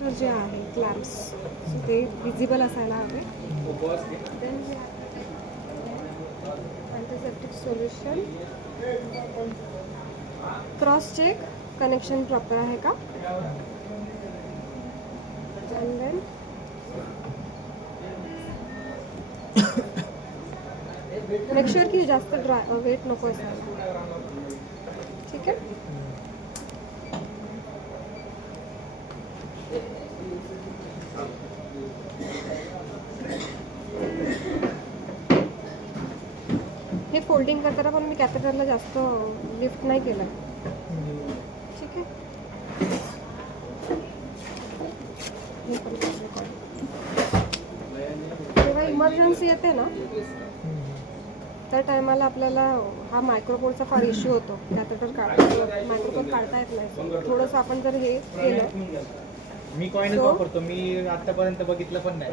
तर जे आहे क्लॅम्प्स ते विजिबल असायला हवे. Then antiseptic solution, cross check connection proper आहे का. अँड देन मेक शुअर की जास्त वेट नको असायला. ठीक आहे. हे फोल्डिंग करताना पण मी कॅथेटरला जास्त लिफ्ट नाही केलं. ठीक आहे. हे पण record. जेव्हा इमर्जन्सी येते ना त्या टायमाला आपल्याला हा मायक्रोपोडचा फार इश्यू होतो. कॅथेटर मायक्रोपोड काढता येत नाही. थोडंसं आपण जर हे केलं. मी कॉइनच वापरतो. मी आतापर्यंत बघितलं पण नाही.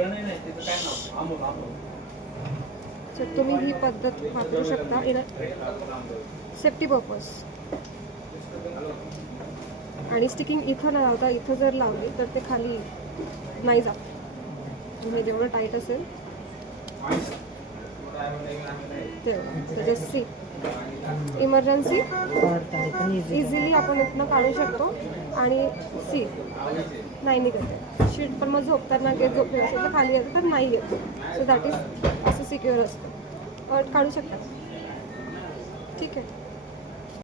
तर तुम्ही ही पद्धत वापरू शकता इन सेफ्टी पर्पज. आणि स्टिकिंग इथं न लावता इथं जर लावली तर ते खाली नाही जात. हे जेवढं टाईट असेल तेवढं. जस्ट सी इमर्जन्सी इझिली आपण इथनं काढू शकतो. आणि सी नाही निघते शीट. पण मग झोपताना गेट झोपले असेल तर खाली येतं तर नाही येत. सो दॅट इज असं सिक्युअर असतं. काढू शकतात. ठीक आहे.